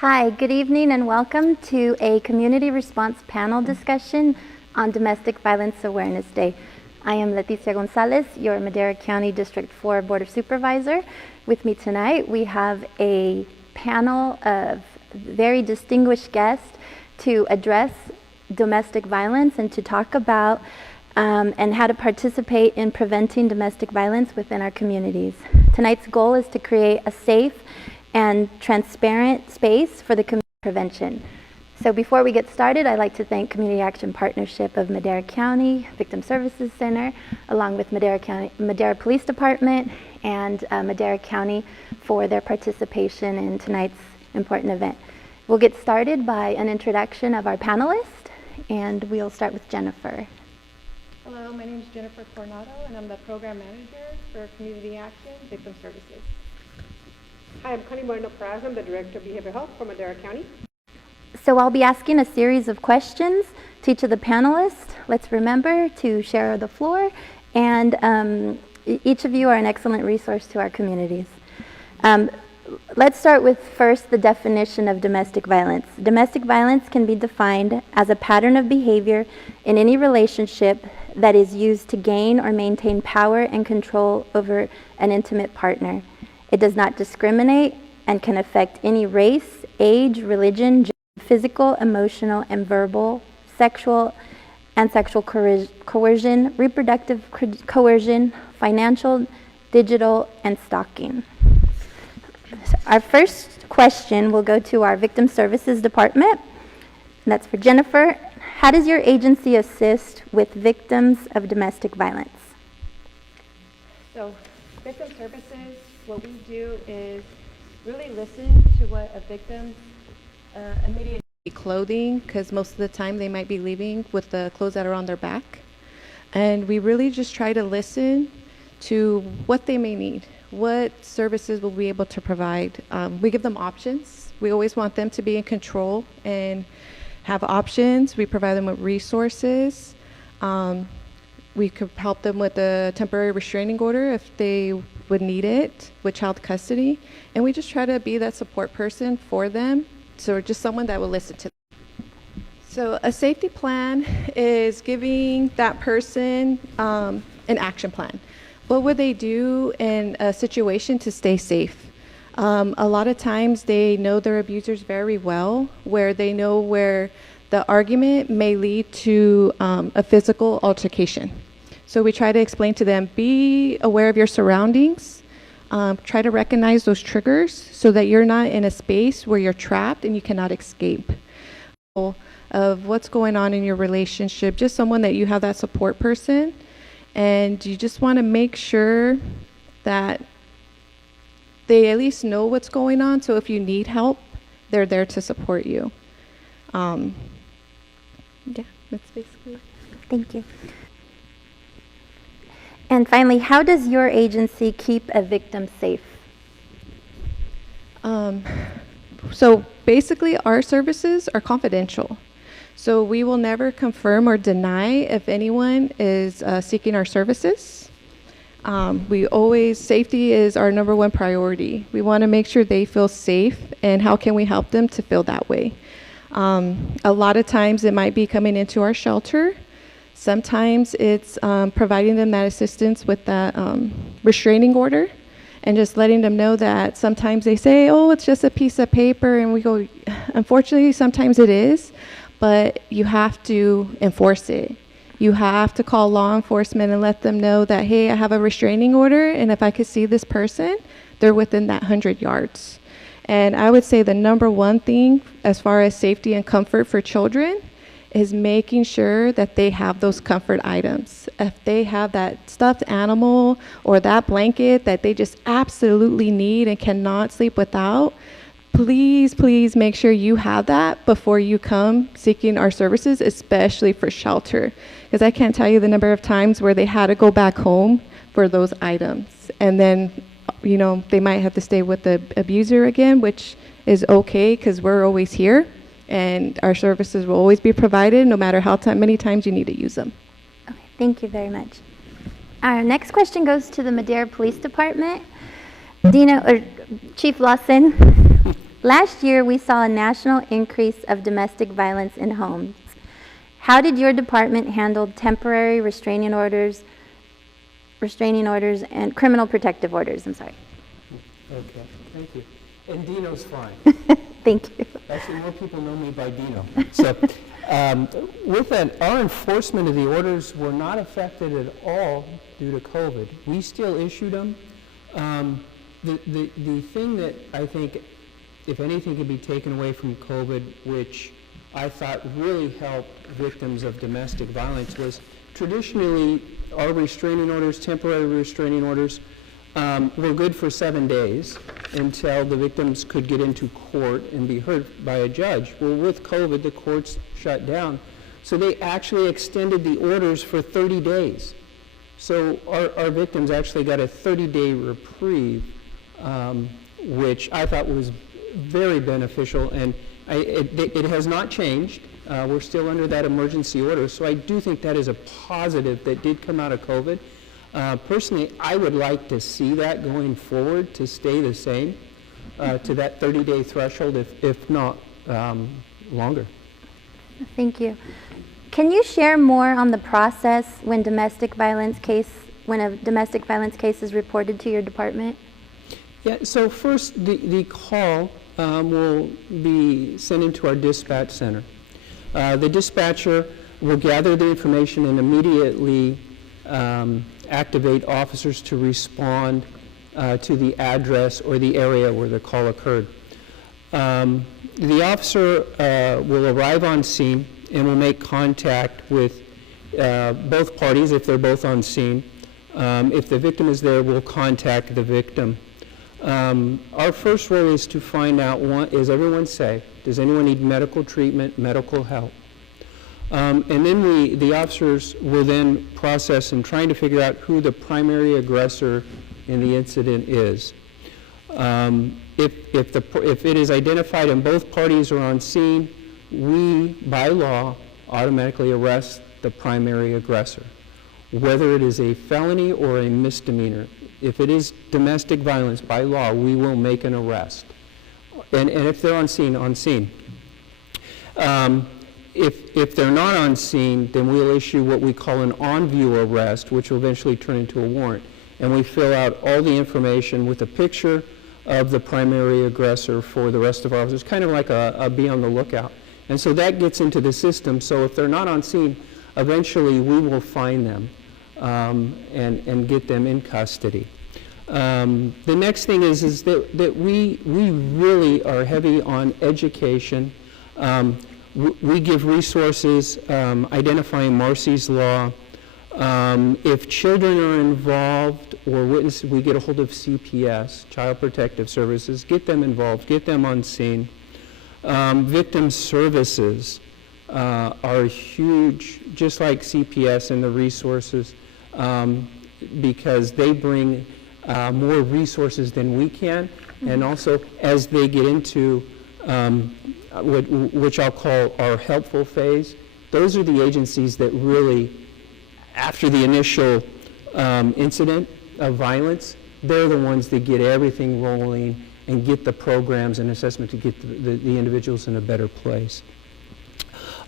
Hi, good evening and welcome to a community response panel discussion on Domestic Violence Awareness Day. I am Leticia Gonzales, your Madera County District 4 Board of Supervisor. With me tonight, we have a panel of very distinguished guests to address domestic violence and to talk about and how to participate in preventing domestic violence within our communities. Tonight's goal is to create a safe and transparent space for the community prevention. So before we get started, I'd like to thank Community Action Partnership of Madera County, Victim Services Center, along with Madera Police Department and Madera County for their participation in tonight's important event. We'll get started by an introduction of our panelists, and we'll start with Jennifer. Hello, my name is Jennifer Coronado, and I'm the Program Manager for Community Action Victim Services. Hi, I'm Connie Moreno-Peraza. I'm the Director of Behavioral Health for Madera County. So I'll be asking a series of questions to each of the panelists. Let's remember to share the floor, and each of you are an excellent resource to our communities. Let's start with first the definition of domestic violence. Domestic violence can be defined as a pattern of behavior in any relationship that is used to gain or maintain power and control over an intimate partner. It does not discriminate and can affect any race, age, religion, gender, physical, emotional, and verbal, sexual coercion, reproductive coercion, financial, digital, and stalking. So our first question will go to our Victim Services Department. And that's for Jennifer. How does your agency assist with victims of domestic violence? So, Victim Services, what we do is really listen to what a victim's immediate clothing, because most of the time they might be leaving with the clothes that are on their back. And we really just try to listen to what they may need, what services we'll be able to provide. We give them options. We always want them to be in control and have options. We provide them with resources. We could help them with a temporary restraining order if they would need it with child custody. And we just try to be that support person for them. So just someone that will listen to them. So a safety plan is giving that person an action plan. What would they do in a situation to stay safe? A lot of times they know their abusers very well, where they know where the argument may lead to a physical altercation. So we try to explain to them, be aware of your surroundings, try to recognize those triggers so that you're not in a space where you're trapped and you cannot escape. Of what's going on in your relationship, just someone that you have that support person, and you just want to make sure that they at least know what's going on, so if you need help, they're there to support you. Yeah, that's basically it. Thank you. And finally, how does your agency keep a victim safe? So basically, our services are confidential. So we will never confirm or deny if anyone is seeking our services. Safety is our number one priority. We want to make sure they feel safe, and how can we help them to feel that way? A lot of times it might be coming into our shelter. Sometimes it's providing them that assistance with that restraining order, and just letting them know that sometimes they say, oh, it's just a piece of paper, and we go, unfortunately, sometimes it is, but you have to enforce it. You have to call law enforcement and let them know that, hey, I have a restraining order, and if I could see this person, they're within that 100 yards. And I would say the number one thing as far as safety and comfort for children is making sure that they have those comfort items. If they have that stuffed animal or that blanket that they just absolutely need and cannot sleep without, please, please make sure you have that before you come seeking our services, especially for shelter. Because I can't tell you the number of times where they had to go back home for those items. And then, you know, they might have to stay with the abuser again, which is okay because we're always here. And our services will always be provided no matter how many times you need to use them. Okay, thank you very much. Our next question goes to the Madera Police Department. Dino, or Chief Lawson, Last year, we saw a national increase of domestic violence in homes. How did your department handle temporary restraining orders and criminal protective orders? I'm sorry. Okay, thank you. And Dino's fine. Thank you. Actually, more people know me by Dino. So, with that, our enforcement of the orders were not affected at all due to COVID. We still issued them. The thing that I think, if anything, could be taken away from COVID, which I thought really helped victims of domestic violence, was traditionally our restraining orders, temporary restraining orders, were good for 7 days until the victims could get into court and be heard by a judge. Well, with COVID, the courts shut down, so they actually extended the orders for 30 days. So our victims actually got a 30-day reprieve, which I thought was very beneficial, and it has not changed. We're still under that emergency order, so I do think that is a positive that did come out of COVID. Personally, I would like to see that going forward to stay the same, to that 30-day threshold, if not longer. Thank you. Can you share more on the process when a domestic violence case is reported to your department? Yeah, so first the call will be sent into our dispatch center. The dispatcher will gather the information and immediately activate officers to respond to the address or the area where the call occurred. The officer will arrive on scene and will make contact with both parties if they're both on scene. If the victim is there, we'll contact the victim. Our first role is to find out, is everyone safe? Does anyone need medical treatment, medical help? And then the officers will then process and trying to figure out who the primary aggressor in the incident is. If it is identified and both parties are on scene, we, by law, automatically arrest the primary aggressor, whether it is a felony or a misdemeanor. If it is domestic violence, by law, we will make an arrest. And if they're on scene, on scene. If they're not on scene, then we'll issue what we call an on-view arrest, which will eventually turn into a warrant. And we fill out all the information with a picture of the primary aggressor for the rest of our officers, kind of like a be on the lookout. And so that gets into the system. So if they're not on scene, eventually we will find them and get them in custody. The next thing is that we really are heavy on education. We give resources identifying Marcy's Law. If children are involved or witnesses, we get a hold of CPS, Child Protective Services, get them involved, get them on scene. Victim services are huge, just like CPS and the resources, because they bring more resources than we can, and also as they get into which I'll call our helpful phase, those are the agencies that really, after the initial incident of violence, they're the ones that get everything rolling and get the programs and assessment to get the individuals in a better place.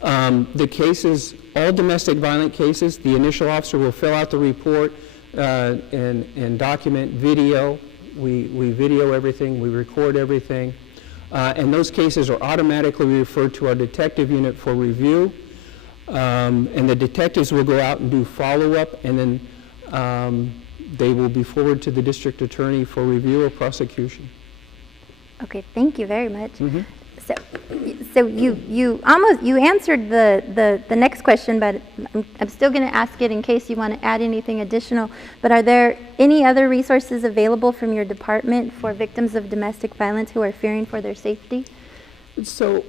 The cases, all domestic violent cases, the initial officer will fill out the report and document video. We video everything, we record everything. And those cases are automatically referred to our detective unit for review. And the detectives will go out and do follow-up, and then they will be forwarded to the district attorney for review or prosecution. Okay, thank you very much. Mm-hmm. So you answered the next question, but I'm still going to ask it in case you want to add anything additional. But are there any other resources available from your department for victims of domestic violence who are fearing for their safety? So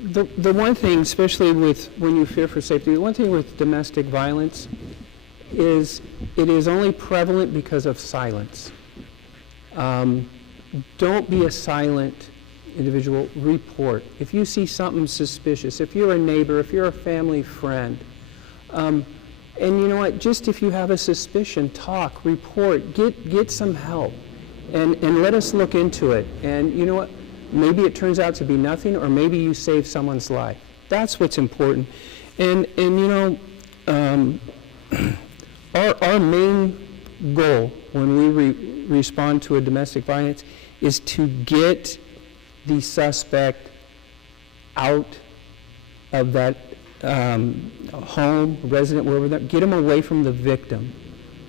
the one thing, especially with when you fear for safety, the one thing with domestic violence is it is only prevalent because of silence. Don't be a silent individual. Report. If you see something suspicious, if you're a neighbor, if you're a family friend, and you know what, just if you have a suspicion, talk, report, get some help, and let us look into it. And you know what, maybe it turns out to be nothing, or maybe you save someone's life. That's what's important. And you know, our main goal when we respond to a domestic violence is to get the suspect out of that home, resident, wherever they're, get them away from the victim,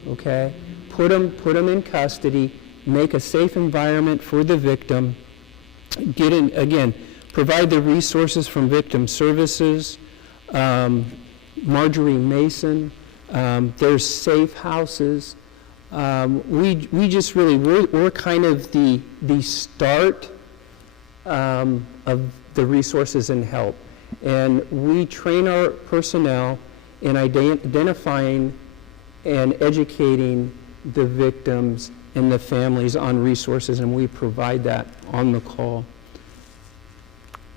okay? Put them in custody, make a safe environment for the victim, get in, again, provide the resources from victim services, Marjorie Mason, there's safe houses. We just really, we're kind of the start of the resources and help. And we train our personnel in identifying and educating the victims and the families on resources, and we provide that on the call.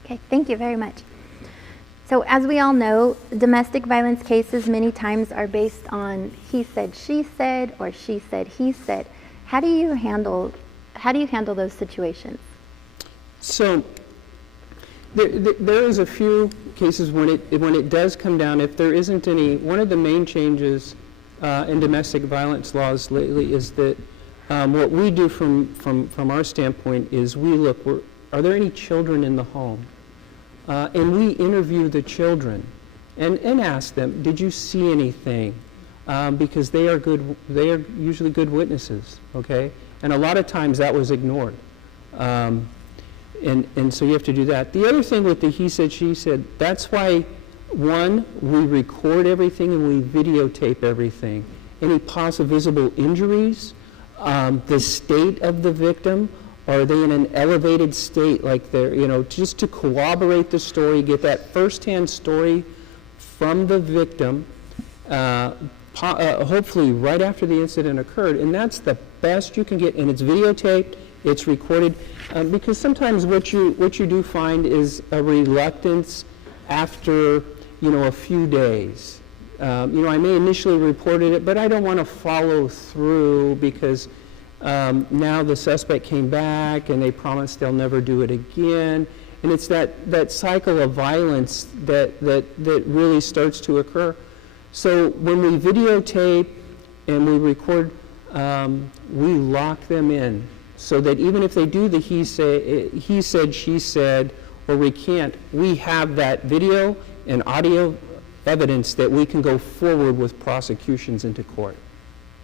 Okay, thank you very much. So as we all know, domestic violence cases many times are based on he said, she said, or she said, he said. How do you handle those situations? So there is a few cases when it does come down, if there isn't any, one of the main changes in domestic violence laws lately is that what we do from our standpoint is we look, are there any children in the home? And we interview the children and ask them, did you see anything? Because they are usually good witnesses, okay? And a lot of times that was ignored. And so you have to do that. The other thing with the he said, she said, that's why, one, we record everything and we videotape everything. Any possible visible injuries, the state of the victim, are they in an elevated state, like they're, you know, just to corroborate the story, get that firsthand story from the victim, hopefully right after the incident occurred, and that's the best you can get, and it's videotaped, it's recorded, because sometimes what you do find is a reluctance after, you know, a few days. You know, I may initially reported it, but I don't want to follow through because now the suspect came back and they promised they'll never do it again. And it's that cycle of violence that really starts to occur. So when we videotape and we record, we lock them in so that even if they do the he said, she said, or recant, we have that video and audio evidence that we can go forward with prosecutions into court.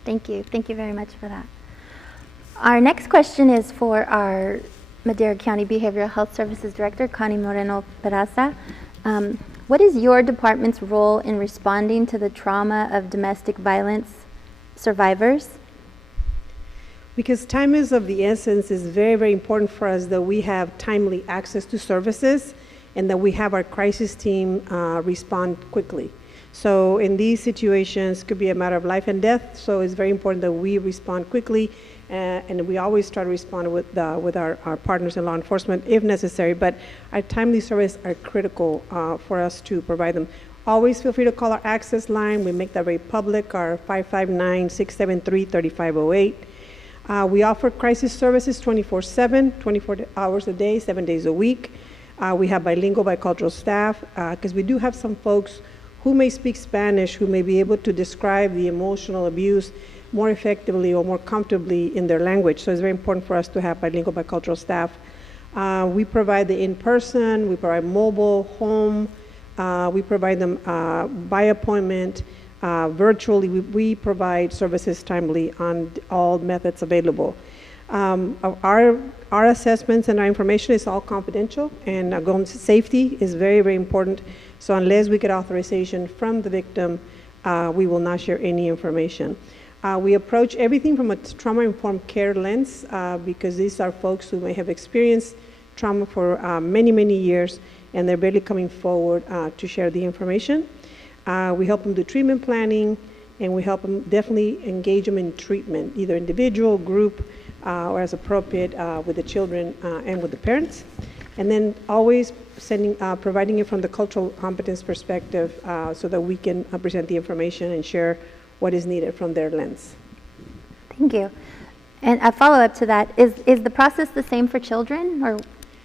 Thank you. Thank you very much for that. Our next question is for our Madera County Behavioral Health Services Director, Connie Moreno-Peraza. What is your department's role in responding to the trauma of domestic violence survivors? Because time is of the essence, it's very, very important for us that we have timely access to services and that we have our crisis team respond quickly. So in these situations, it could be a matter of life and death, so it's very important that we respond quickly, and we always try to respond with our partners in law enforcement if necessary, but our timely services are critical for us to provide them. Always feel free to call our access line. We make that very public, our 559-673-3508. We offer crisis services 24/7, 24 hours a day, 7 days a week. We have bilingual, bicultural staff, because we do have some folks who may speak Spanish, who may be able to describe the emotional abuse more effectively or more comfortably in their language. So it's very important for us to have bilingual, bicultural staff. We provide the in-person, we provide mobile, home, we provide them by appointment, virtually. We provide services timely on all methods available. Our assessments and our information is all confidential, and safety is very, very important. So unless we get authorization from the victim, we will not share any information. We approach everything from a trauma-informed care lens because these are folks who may have experienced trauma for many, many years, and they're barely coming forward to share the information. We help them do treatment planning, and we help them definitely engage them in treatment, either individual, group, or as appropriate with the children and with the parents. And then always providing it from the cultural competence perspective so that we can present the information and share what is needed from their lens. Thank you. And a follow-up to that, is the process the same for children,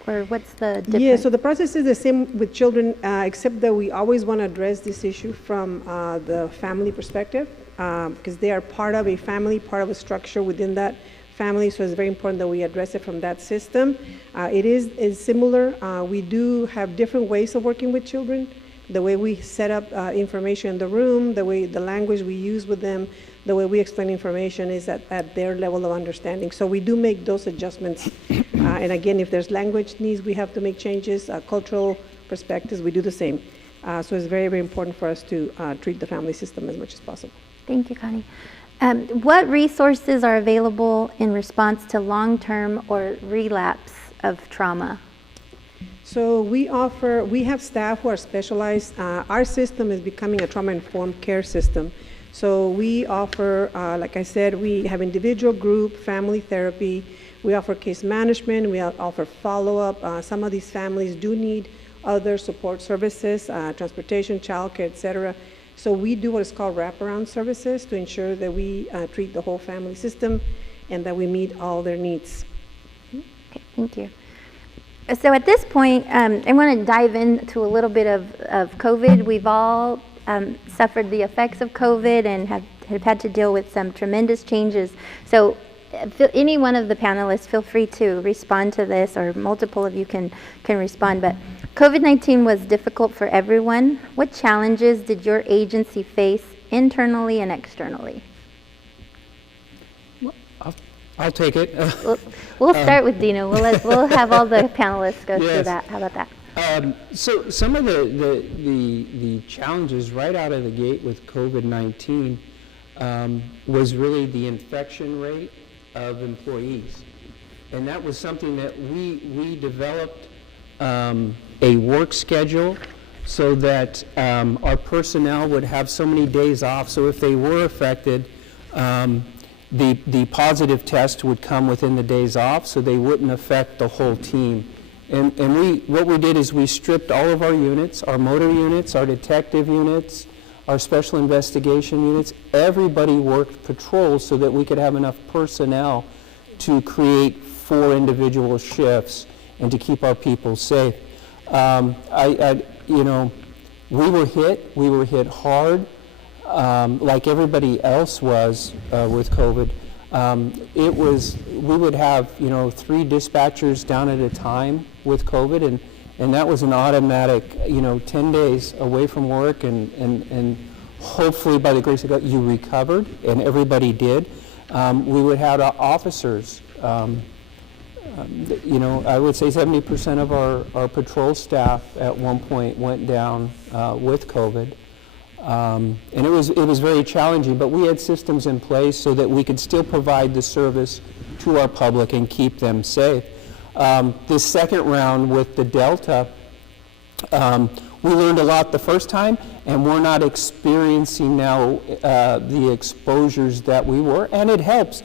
or or what's the difference? Yeah, so the process is the same with children, except that we always want to address this issue from the family perspective, because they are part of a family, part of a structure within that family, so it's very important that we address it from that system. It is similar. We do have different ways of working with children. The way we set up information in the room, the language we use with them, the way we explain information is at their level of understanding. So we do make those adjustments. And again, if there's language needs, we have to make changes, cultural perspectives, we do the same. So it's very, very important for us to treat the family system as much as possible. Thank you, Connie. What resources are available in response to long-term or relapse of trauma? So we have staff who are specialized. Our system is becoming a trauma-informed care system. So we offer, like I said, we have individual, group, family therapy. We offer case management. We offer follow-up. Some of these families do need other support services, transportation, childcare, et cetera. So we do what is called wraparound services to ensure that we treat the whole family system and that we meet all their needs. Okay, thank you. So at this point, I want to dive into a little bit of COVID. We've all suffered the effects of COVID and have had to deal with some tremendous changes. So any one of the panelists, feel free to respond to this, or multiple of you can respond. But COVID-19 was difficult for everyone. What challenges did your agency face internally and externally? I'll take it. We'll start with Dino. We'll have all the panelists go through that. How about that? So some of the challenges right out of the gate with COVID-19 was really the infection rate of employees. And that was something that we developed a work schedule so that our personnel would have so many days off. So if they were affected, the positive test would come within the days off, so they wouldn't affect the whole team. And what we did is we stripped all of our units, our motor units, our detective units, our special investigation units. Everybody worked patrols so that we could have enough personnel to create 4 individual shifts and to keep our people safe. We were hit hard. Like everybody else was with COVID. We would have 3 dispatchers down at a time with COVID, and that was an automatic 10 days away from work, and hopefully by the grace of God you recovered, and everybody did. We would have officers. I would say 70% of our patrol staff at one point went down with COVID. And it was very challenging, but we had systems in place so that we could still provide the service to our public and keep them safe. This second round with the Delta, we learned a lot the first time, and we're not experiencing now the exposures that we were, and it helps.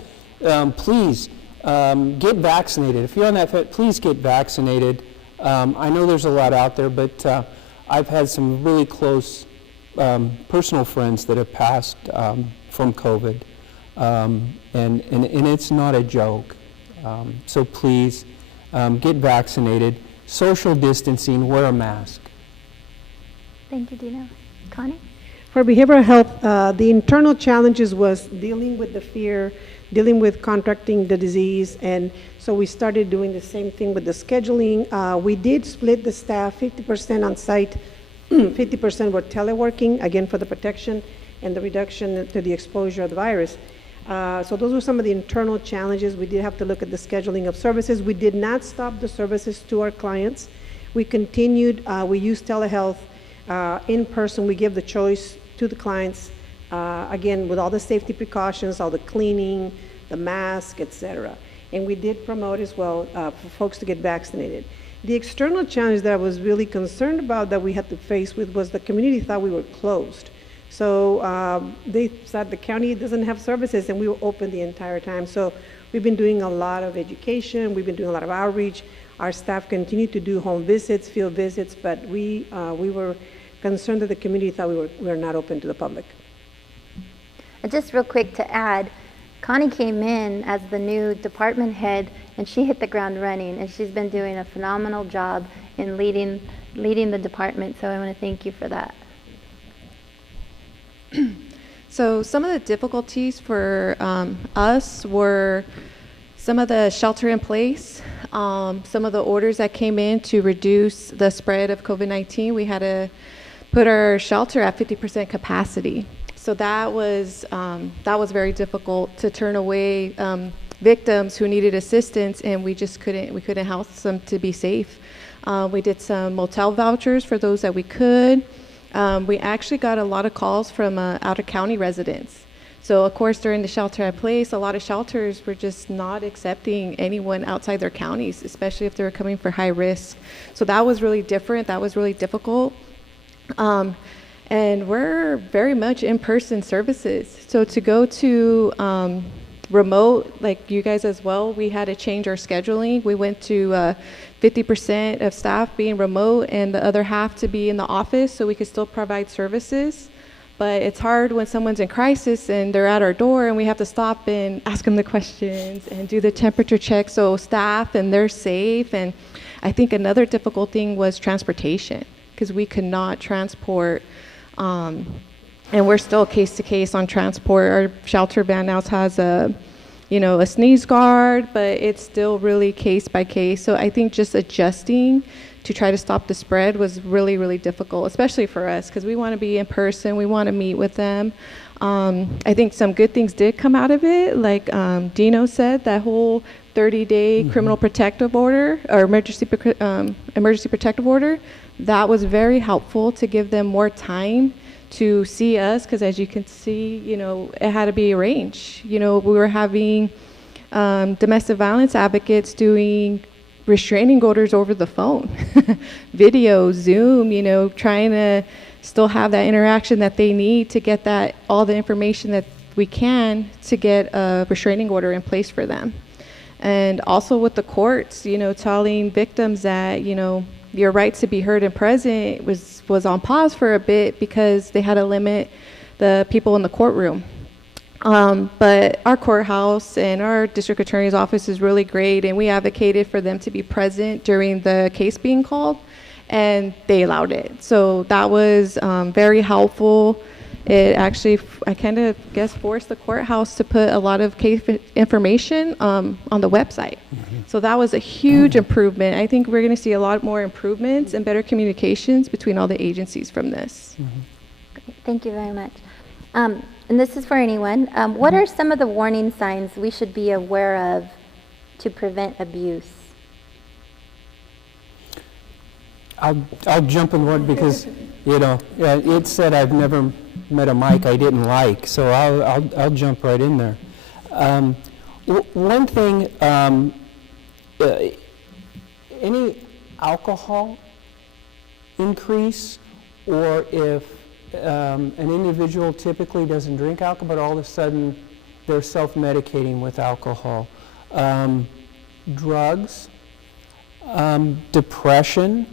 Please get vaccinated. If you're on that, please get vaccinated. I know there's a lot out there, but I've had some really close personal friends that have passed from COVID, and it's not a joke. So please get vaccinated. Social distancing, wear a mask. Thank you, Dino. Connie? For behavioral health, the internal challenges was dealing with the fear, dealing with contracting the disease, and so we started doing the same thing with the scheduling. We did split the staff, 50% on site, 50% were teleworking, again for the protection and the reduction to the exposure of the virus. So those were some of the internal challenges. We did have to look at the scheduling of services. We did not stop the services to our clients. We continued, we used telehealth in person. We give the choice to the clients, again, with all the safety precautions, all the cleaning, the mask, etc. And we did promote as well for folks to get vaccinated. The external challenge that I was really concerned about that we had to face with was the community thought we were closed. So they said the county doesn't have services, and we were open the entire time. So we've been doing a lot of education. We've been doing a lot of outreach. Our staff continued to do home visits, field visits, but we were concerned that the community thought we were not open to the public. Just real quick to add, Connie came in as the new department head, and she hit the ground running, and she's been doing a phenomenal job in leading the department, so I want to thank you for that. So some of the difficulties for us were some of the shelter in place, some of the orders that came in to reduce the spread of COVID-19. We had to put our shelter at 50% capacity. So that was very difficult to turn away victims who needed assistance, and we couldn't house them to be safe. We did some motel vouchers for those that we could. We actually got a lot of calls from out-of-county residents. So, of course, during the shelter-in-place, a lot of shelters were just not accepting anyone outside their counties, especially if they were coming for high risk. So that was really different. That was really difficult. And we're very much in-person services. So to go to remote, like you guys as well, we had to change our scheduling. We went to 50% of staff being remote and the other half to be in the office so we could still provide services. But it's hard when someone's in crisis and they're at our door and we have to stop and ask them the questions and do the temperature check so staff and they're safe. And I think another difficult thing was transportation, because we could not transport, and we're still case to case on transport. Our shelter van now has a sneeze guard, but it's still really case by case. So I think just adjusting to try to stop the spread was really, really difficult, especially for us, because we want to be in person, we want to meet with them. I think some good things did come out of it, like Dino said, that whole 30-day criminal protective order, or emergency protective order, that was very helpful to give them more time to see us, because as you can see, it had to be arranged. We were having domestic violence advocates doing restraining orders over the phone, video, Zoom, trying to still have that interaction that they need to get all the information that we can to get a restraining order in place for them. And also with the courts, telling victims that, your right to be heard and present was on pause for a bit because they had to limit the people in the courtroom. But our courthouse and our district attorney's office is really great, and we advocated for them to be present during the case being called, and they allowed it. So that was very helpful. It actually, I kind of guess, forced the courthouse to put a lot of case information on the website. So that was a huge improvement. I think we're going to see a lot more improvements and better communications between all the agencies from this. Thank you very much. And this is for anyone. What are some of the warning signs we should be aware of to prevent abuse? I'll jump in one because, it said I've never met a mic I didn't like, so I'll jump right in there. One thing, any alcohol increase, or if an individual typically doesn't drink alcohol, but all of a sudden they're self-medicating with alcohol. Drugs, depression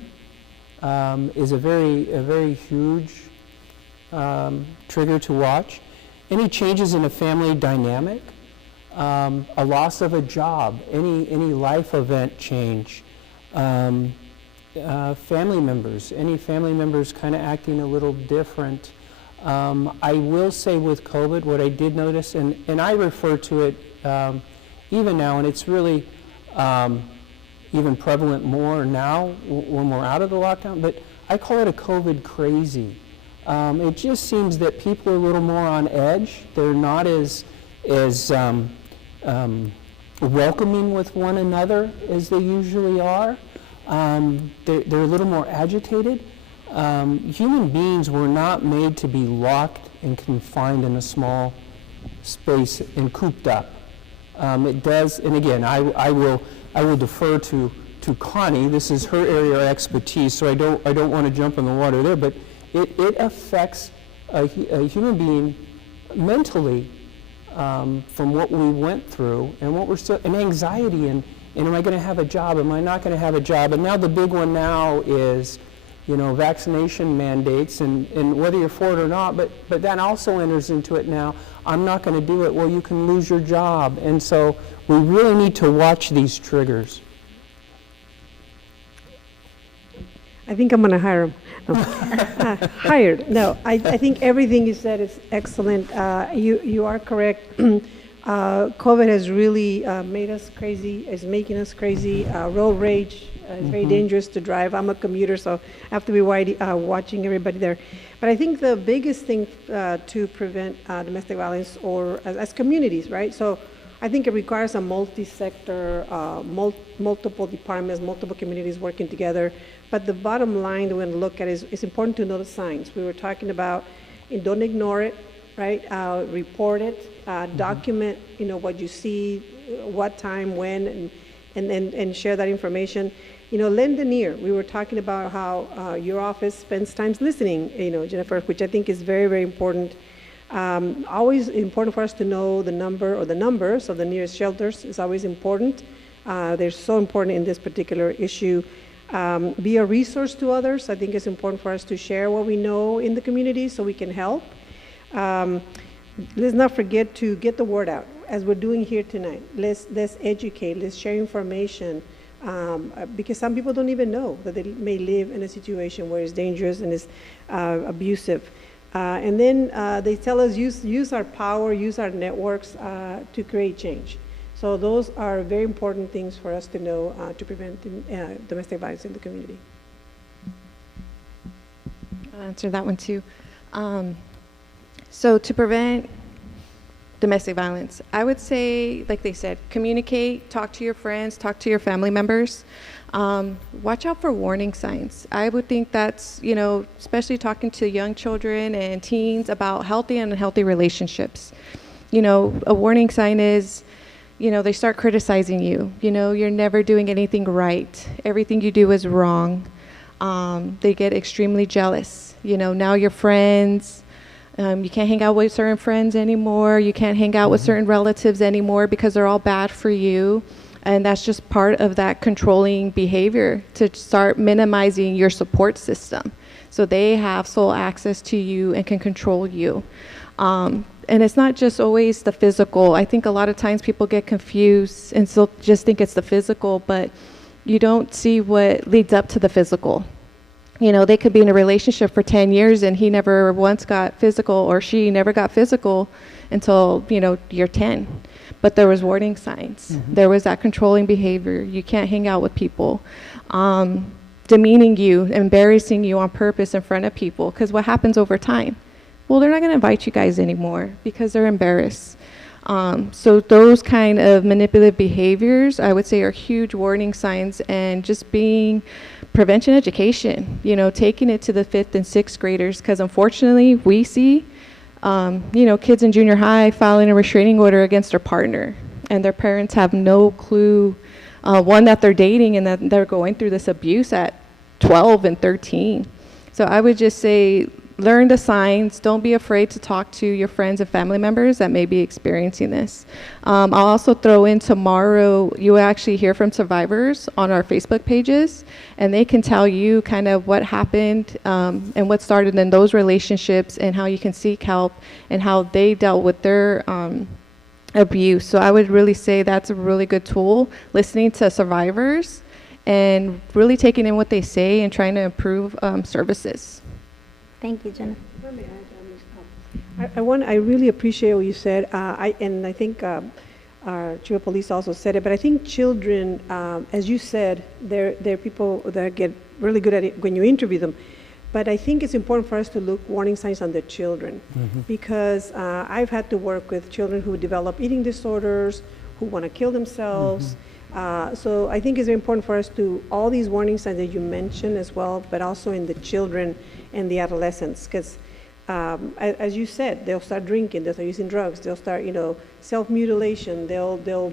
is a very huge trigger to watch. Any changes in a family dynamic, a loss of a job, any life event change. Family members, any family members kind of acting a little different. I will say with COVID, what I did notice, and I refer to it even now, and it's really even prevalent more now when we're out of the lockdown, but I call it a COVID crazy. It just seems that people are a little more on edge. They're not as welcoming with one another as they usually are. They're a little more agitated. Human beings were not made to be locked and confined in a small space and cooped up. It does, and again, I will defer to Connie. This is her area of expertise, so I don't want to jump in the water there. But it affects a human being mentally from what we went through and what we're still, and anxiety and am I going to have a job? Am I not going to have a job? And now the big one now is vaccination mandates and whether you're for it or not, but that also enters into it now. I'm not going to do it. Well, you can lose your job. And so we really need to watch these triggers. I think I'm going to hire him. No. Hired. No, I think everything you said is excellent. You are correct. COVID has really made us crazy, is making us crazy. Road rage is very dangerous to drive. I'm a commuter, so I have to be watching everybody there. But I think the biggest thing to prevent domestic violence, or as communities, right? So I think it requires a multi-sector, multiple departments, multiple communities working together. But the bottom line that we're going to look at is it's important to know the signs. We were talking about, don't ignore it, right? Report it, document, what you see, what time, when, and share that information. Lend an ear. We were talking about how your office spends time listening, Jennifer, which I think is very, very important. Always important for us to know the number or the numbers of the nearest shelters is always important. They're so important in this particular issue. Be a resource to others. I think it's important for us to share what we know in the community so we can help. Let's not forget to get the word out, as we're doing here tonight. Let's educate, let's share information, because some people don't even know that they may live in a situation where it's dangerous and it's abusive. And then they tell us use our power, use our networks to create change. So those are very important things for us to know to prevent domestic violence in the community. I'll answer that one too. So to prevent domestic violence, I would say, like they said, communicate, talk to your friends, talk to your family members. Watch out for warning signs. I would think that's, especially talking to young children and teens about healthy and unhealthy relationships. A warning sign is, they start criticizing you. You're never doing anything right. Everything you do is wrong. They get extremely jealous. Now you're friends. You can't hang out with certain friends anymore. You can't hang out with certain relatives anymore because they're all bad for you. And that's just part of that controlling behavior to start minimizing your support system. So they have sole access to you and can control you. And it's not just always the physical. I think a lot of times people get confused and still just think it's the physical, but you don't see what leads up to the physical. They could be in a relationship for 10 years and he never once got physical, or she never got physical until, you're 10. But there was warning signs. There was that controlling behavior. You can't hang out with people. Demeaning you, embarrassing you on purpose in front of people. Because what happens over time? Well, they're not going to invite you guys anymore because they're embarrassed. So those kind of manipulative behaviors, I would say, are huge warning signs. And just being prevention education, taking it to the 5th and 6th graders, because unfortunately we see, kids in junior high filing a restraining order against their partner, and their parents have no clue, one, that they're dating and that they're going through this abuse at 12 and 13. So I would just say, learn the signs. Don't be afraid to talk to your friends and family members that may be experiencing this. I'll also throw in tomorrow, you will actually hear from survivors on our Facebook pages, and they can tell you kind of what happened and what started in those relationships and how you can seek help and how they dealt with their abuse. So I would really say that's a really good tool, listening to survivors and really taking in what they say and trying to improve services. Thank you, Jennifer. I really appreciate what you said, and I think our chief of police also said it, but I think children, as you said, they're people that get really good at it when you interview them. But I think it's important for us to look warning signs on the children, because I've had to work with children who develop eating disorders, who want to kill themselves. So I think it's very important for us to, all these warning signs that you mentioned as well, but also in the children and the adolescents, because as you said, they'll start drinking, they'll start using drugs, they'll start, self-mutilation, they'll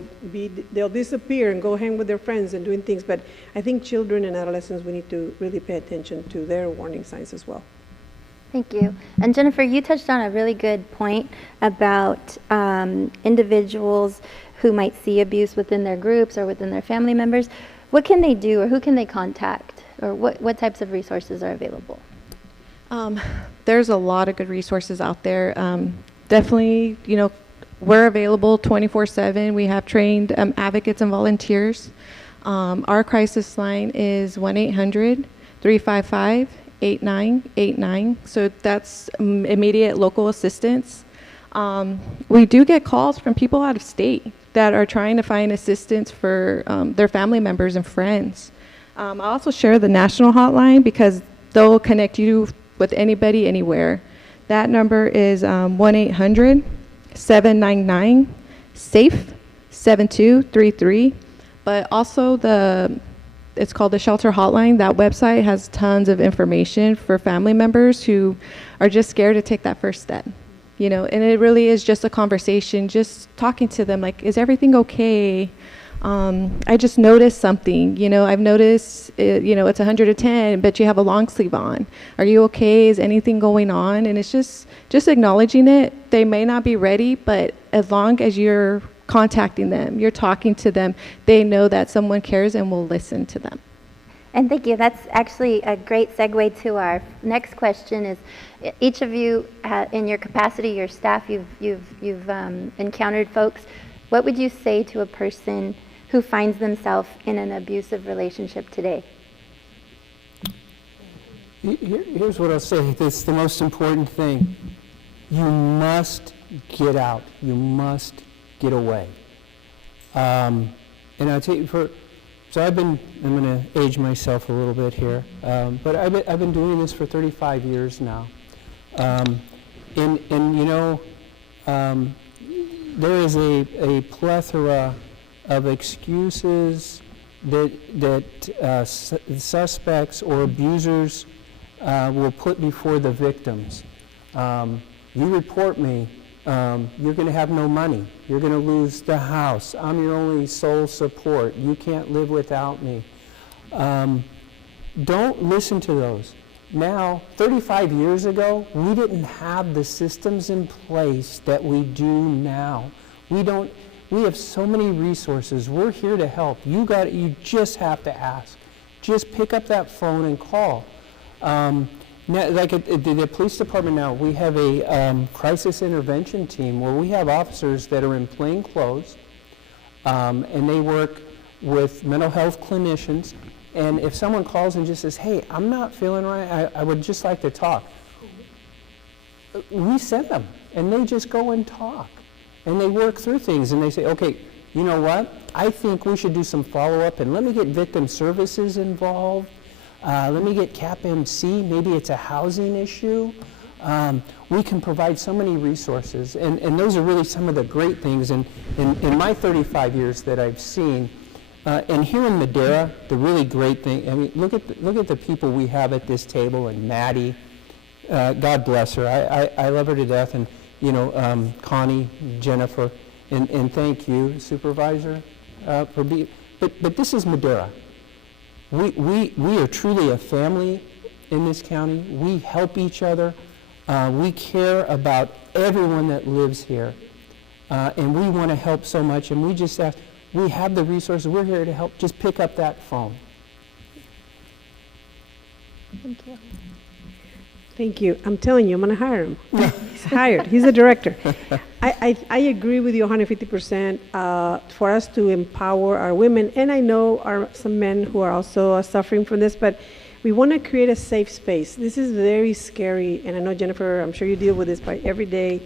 disappear and go hang with their friends and doing things. But I think children and adolescents, we need to really pay attention to their warning signs as well. Thank you. And Jennifer, you touched on a really good point about individuals who might see abuse within their groups or within their family members. What can they do, or who can they contact or what types of resources are available? There's a lot of good resources out there. Definitely, we're available 24/7. We have trained advocates and volunteers. Our crisis line is 1-800-355-8989. So that's immediate local assistance. We do get calls from people out of state that are trying to find assistance for their family members and friends. I also share the national hotline because they'll connect you with anybody, anywhere. That number is 1-800-799-SAFE-7233. But also it's called the Shelter Hotline. That website has tons of information for family members who are just scared to take that first step. And it really is just a conversation, just talking to them, like, is everything okay? I just noticed something, I've noticed, it's 110, but you have a long sleeve on. Are you okay? Is anything going on? And it's just acknowledging it. They may not be ready, but as long as you're contacting them, you're talking to them, they know that someone cares and will listen to them. And thank you. That's actually a great segue to our next question. Is each of you, in your capacity, your staff, you've encountered folks. What would you say to a person who finds themselves in an abusive relationship today? Here's what I'll say. It's the most important thing. You must get out. You must get away. And I'll tell you, so I'm going to age myself a little bit here, but I've been doing this for 35 years now. There is a plethora of excuses that suspects or abusers will put before the victims. You report me, you're going to have no money. You're going to lose the house. I'm your only sole support. You can't live without me. Don't listen to those. Now, 35 years ago, we didn't have the systems in place that we do now. We have so many resources. We're here to help. You just have to ask. Just pick up that phone and call. Like at the police department now, we have a crisis intervention team where we have officers that are in plain clothes, and they work with mental health clinicians. And if someone calls and just says, hey, I'm not feeling right, I would just like to talk, we send them, and they just go and talk. And they work through things, and they say, okay, you know what? I think we should do some follow-up, and let me get victim services involved. Let me get CAP-MC. Maybe it's a housing issue. We can provide so many resources, and those are really some of the great things. And in my 35 years that I've seen, and here in Madera, the really great thing. I mean, look at the people we have at this table, and Maddie. God bless her. I love her to death, and Connie, Jennifer, and thank you, Supervisor, for being. But this is Madera. We are truly a family in this county. We help each other. We care about everyone that lives here. And we want to help so much. And we just ask, we have the resources. We're here to help. Just pick up that phone. Thank you. Thank you. I'm telling you, I'm going to hire him. He's hired. He's a director. I agree with you 150% for us to empower our women. And I know some men who are also suffering from this, but we want to create a safe space. This is very scary. And I know, Jennifer, I'm sure you deal with this every day.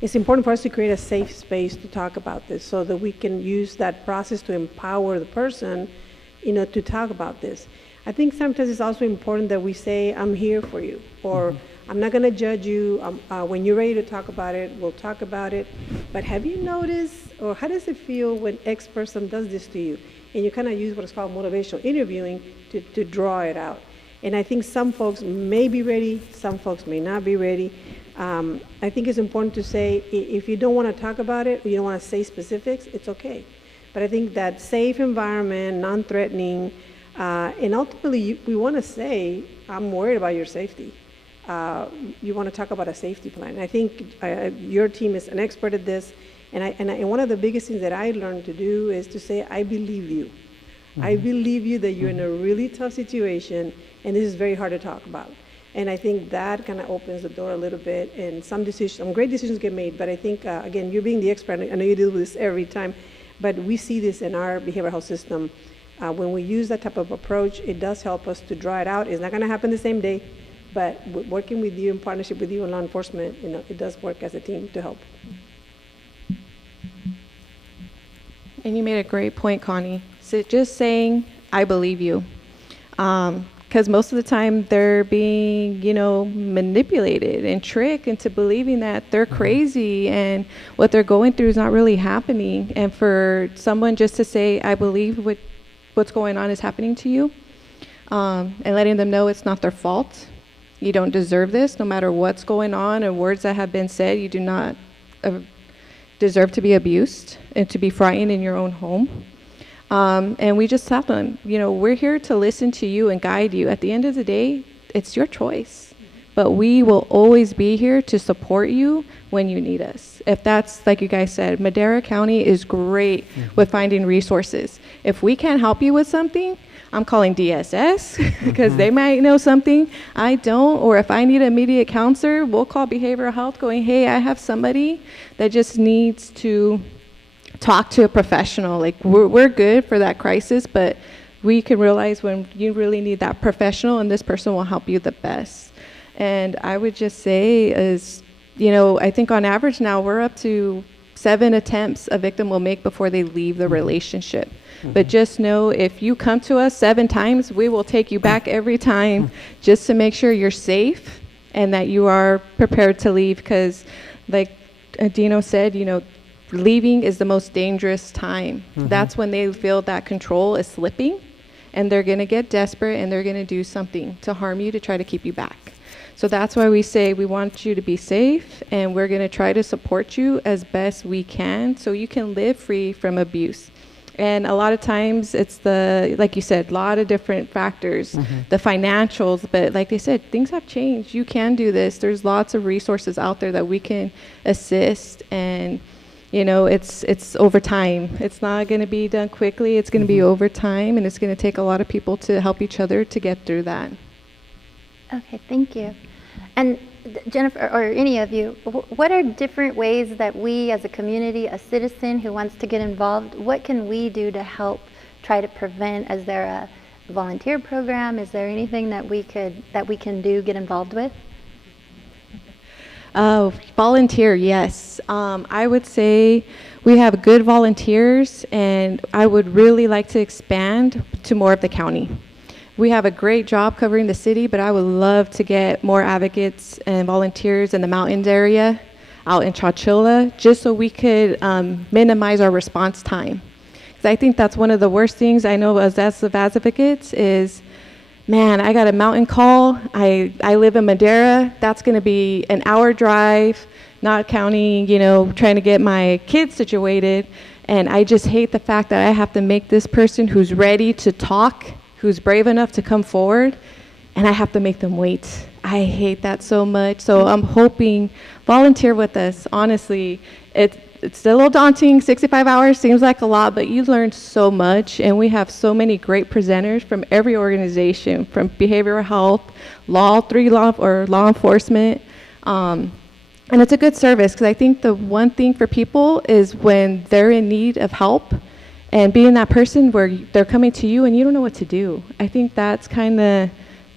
It's important for us to create a safe space to talk about this so that we can use that process to empower the person, to talk about this. I think sometimes it's also important that we say, I'm here for you, or I'm not going to judge you. When you're ready to talk about it, we'll talk about it. But have you noticed, or how does it feel when X person does this to you? And you kind of use what is called motivational interviewing to draw it out. And I think some folks may be ready, some folks may not be ready. I think it's important to say, if you don't want to talk about it, or you don't want to say specifics, it's okay. But I think that safe environment, non-threatening, and ultimately, we want to say, I'm worried about your safety. You want to talk about a safety plan. I think your team is an expert at this. And one of the biggest things that I learned to do is to say, I believe you. I believe you that you're in a really tough situation, and this is very hard to talk about. And I think that kind of opens the door a little bit, and some great decisions get made, but I think, again, you're being the expert, I know you deal with this every time, but we see this in our behavioral health system. When we use that type of approach, it does help us to draw it out. It's not going to happen the same day, but working with you in partnership with you and law enforcement, it does work as a team to help. And you made a great point, Connie. So just saying, I believe you. Because most of the time they're being, manipulated and tricked into believing that they're crazy and what they're going through is not really happening. And for someone just to say, I believe what's going on is happening to you, and letting them know it's not their fault. You don't deserve this, no matter what's going on and words that have been said. You do not deserve to be abused and to be frightened in your own home. And we just tell them, we're here to listen to you and guide you. At the end of the day, it's your choice. But we will always be here to support you when you need us. If that's, like you guys said, Madera County is great with finding resources. If we can't help you with something, I'm calling DSS because they might know something I don't. Or if I need an immediate counselor, we'll call behavioral health going, hey, I have somebody that just needs to talk to a professional. Like we're good for that crisis, but we can realize when you really need that professional, and this person will help you the best. And I would just say is, I think on average now we're up to 7 attempts a victim will make before they leave the relationship. But just know if you come to us 7 times, we will take you back every time just to make sure you're safe and that you are prepared to leave. Because like Dino said, leaving is the most dangerous time. That's when they feel that control is slipping, and they're going to get desperate and they're going to do something to harm you to try to keep you back. So that's why we say we want you to be safe, and we're going to try to support you as best we can so you can live free from abuse. And a lot of times it's like you said, a lot of different factors, the financials, but like they said, things have changed. You can do this. There's lots of resources out there that we can assist, and it's over time. It's not going to be done quickly. It's going to be over time, and it's going to take a lot of people to help each other to get through that. Okay, thank you. And Jennifer, or any of you, what are different ways that we as a community, a citizen who wants to get involved, what can we do to help try to prevent? Is there a volunteer program? Is there anything that we can do, get involved with? Volunteer, yes. I would say we have good volunteers, and I would really like to expand to more of the county. We have a great job covering the city, but I would love to get more advocates and volunteers in the mountains area, out in Chowchilla, just so we could minimize our response time. Because I think that's one of the worst things I know as advocates is, man, I got a mountain call. I live in Madera. That's going to be an hour drive, not counting, trying to get my kids situated. And I just hate the fact that I have to make this person who's ready to talk, who's brave enough to come forward, and I have to make them wait. I hate that so much. So I'm hoping volunteer with us. Honestly, it's a little daunting. 65 hours seems like a lot, but you learn so much, and we have so many great presenters from every organization, from behavioral health, law enforcement, and it's a good service, because I think the one thing for people is when they're in need of help, and being that person where they're coming to you and you don't know what to do. I think that's kind of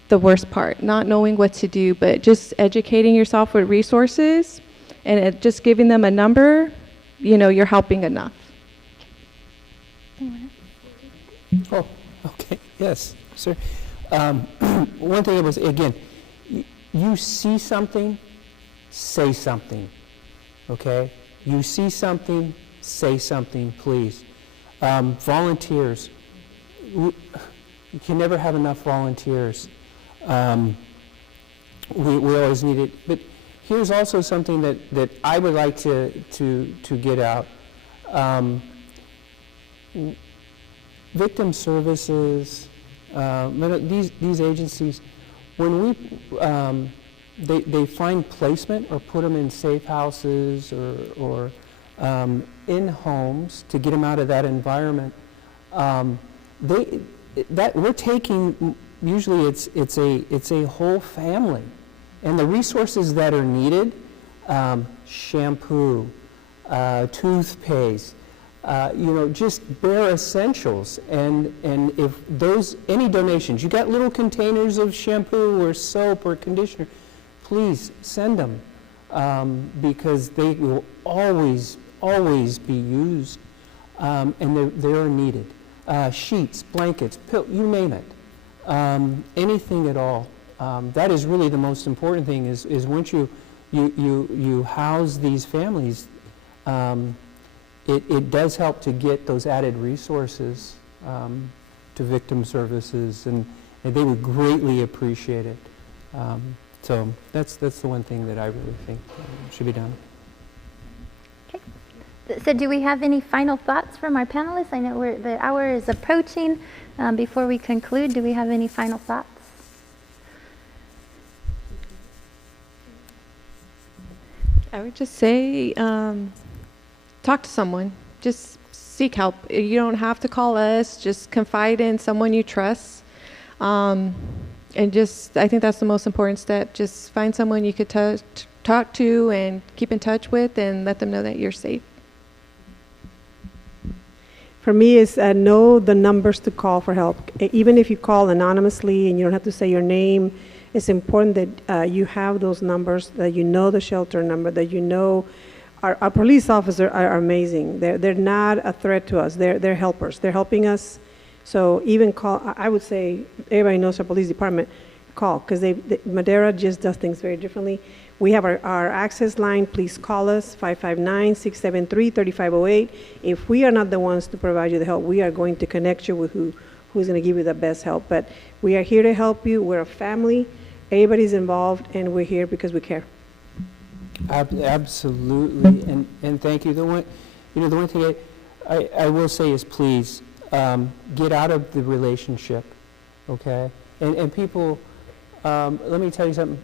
the worst part, not knowing what to do, but just educating yourself with resources and just giving them a number, you're helping enough. Oh, okay. Yes, sir. One thing was, again, you see something, say something, okay? You see something, say something, please. Volunteers, you can never have enough volunteers. We always need it. But here's also something that I would like to get out. Victim services, these agencies, when they find placement or put them in safe houses or in homes to get them out of that environment, that we're taking, usually it's a whole family. And the resources that are needed, shampoo, toothpaste, just bare essentials. And if any donations, you got little containers of shampoo or soap or conditioner, please send them, because they will always be used, and they are needed. Sheets, blankets, you name it, anything at all. That is really the most important thing. Is once you house these families, it does help to get those added resources to victim services, and they would greatly appreciate it. So that's the one thing that I really think should be done. So do we have any final thoughts from our panelists? I know the hour is approaching. Before we conclude, do we have any final thoughts? I would just say, talk to someone. Just seek help. You don't have to call us. Just confide in someone you trust. And I think that's the most important step. Just find someone you could talk to and keep in touch with, and let them know that you're safe. For me, is know the numbers to call for help. Even if you call anonymously and you don't have to say your name, it's important that you have those numbers, that you know the shelter number, that you know our police officers are amazing. They're not a threat to us. They're helpers. They're helping us. So even call. I would say everybody knows our police department. Call, because Madera just does things very differently. We have our access line. Please call us, 559-673-3508. If we are not the ones to provide you the help, we are going to connect you with who's going to give you the best help. But we are here to help you. We're a family. Everybody's involved, and we're here because we care. Absolutely, and thank you. The one thing I will say is, please get out of the relationship, okay? And people, let me tell you something.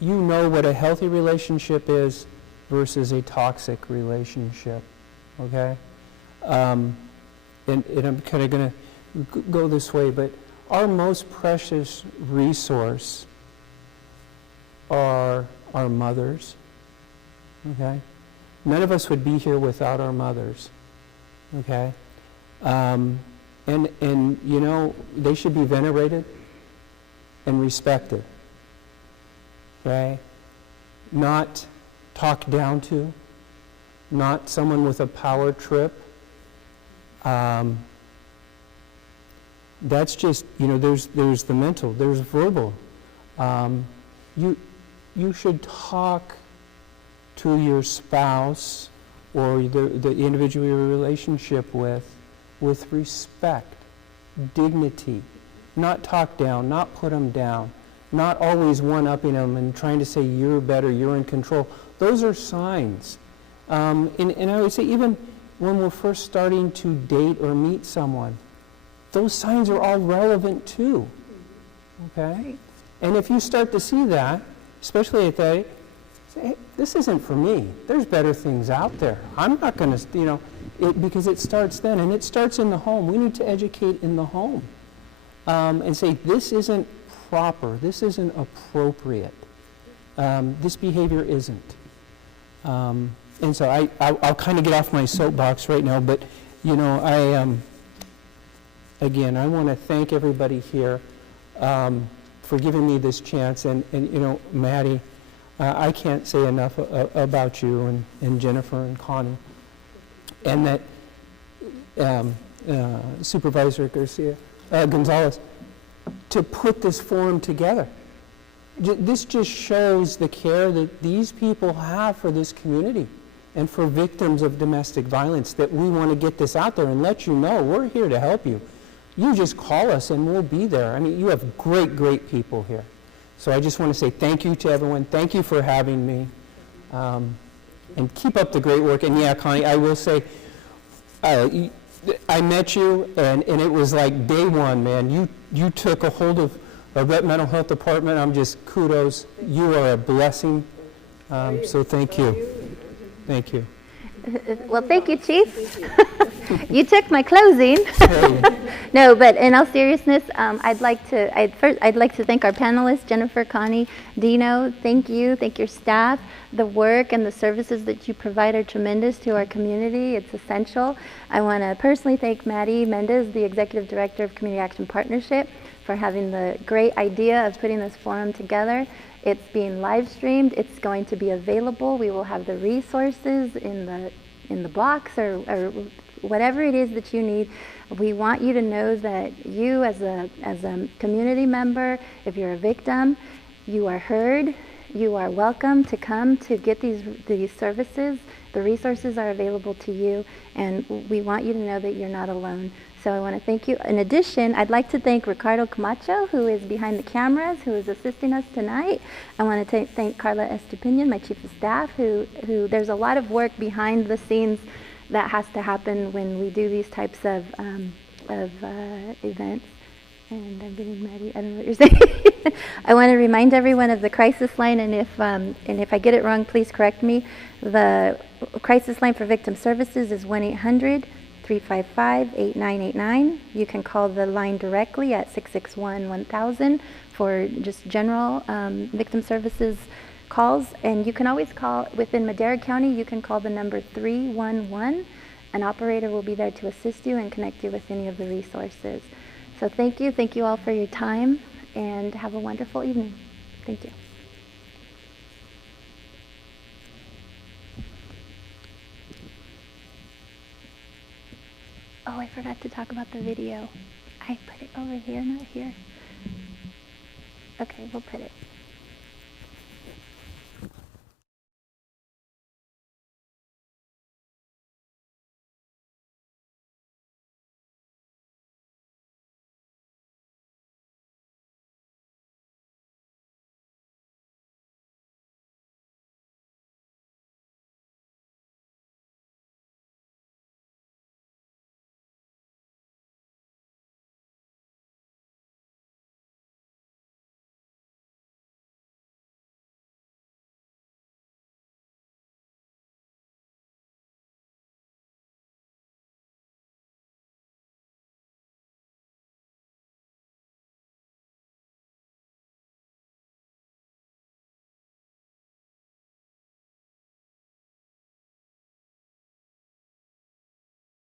You know what a healthy relationship is versus a toxic relationship, okay? And I'm kind of going to go this way, but our most precious resource are our mothers, okay? None of us would be here without our mothers, okay? And they should be venerated and respected, okay? Not talked down to, not someone with a power trip. That's just, there's the mental, there's verbal. You should talk to your spouse or the individual you're in a relationship with respect, dignity, not talk down, not put them down, not always one-upping them and trying to say you're better, you're in control. Those are signs. And I would say even when we're first starting to date or meet someone, those signs are all relevant too, okay? And if you start to see that, especially at that age, say, hey, this isn't for me. There's better things out there. I'm not going to, because it starts then, and it starts in the home. We need to educate in the home and say, this isn't proper. This isn't appropriate. This behavior isn't. And so I'll kind of get off my soapbox right now, but, again, I want to thank everybody here for giving me this chance. And Maddie, I can't say enough about you and Jennifer and Connie. And that Supervisor Gonzales, to put this forum together. This just shows the care that these people have for this community and for victims of domestic violence, that we want to get this out there and let you know we're here to help you. You just call us and we'll be there. I mean, you have great, great people here. So I just want to say thank you to everyone. Thank you for having me. And keep up the great work. And yeah, Connie, I will say, I met you and it was like day one, man. You took a hold of that mental health department. I'm just kudos. You are a blessing. So thank you. Thank you. Well, thank you, Chief. You took my closing. No, but in all seriousness, I'd like to thank our panelists, Jennifer, Connie, Dino. Thank you. Thank your staff. The work and the services that you provide are tremendous to our community. It's essential. I want to personally thank Maddie Mendez, the Executive Director of Community Action Partnership, for having the great idea of putting this forum together. It's being live streamed. It's going to be available. We will have the resources in the box or whatever it is that you need. We want you to know that you as a community member, if you're a victim, you are heard. You are welcome to come to get these services. The resources are available to you, and we want you to know that you're not alone. So I want to thank you. In addition, I'd like to thank Ricardo Camacho, who is behind the cameras, who is assisting us tonight. I want to thank Carla Estepinian, my chief of staff, who there's a lot of work behind the scenes that has to happen when we do these types of events. And I'm getting Maddie. I don't know what you're saying. I want to remind everyone of the crisis line, and if I get it wrong, please correct me. The crisis line for victim services is 1-800-355-8989. You can call the line directly at 661-1000 for just general victim services calls. And you can always call within Madera County. You can call the number 311. An operator will be there to assist you and connect you with any of the resources. So thank you all for your time, and have a wonderful evening. Thank you. Oh, I forgot to talk about the video. I put it over here, not here. Okay, we'll put it.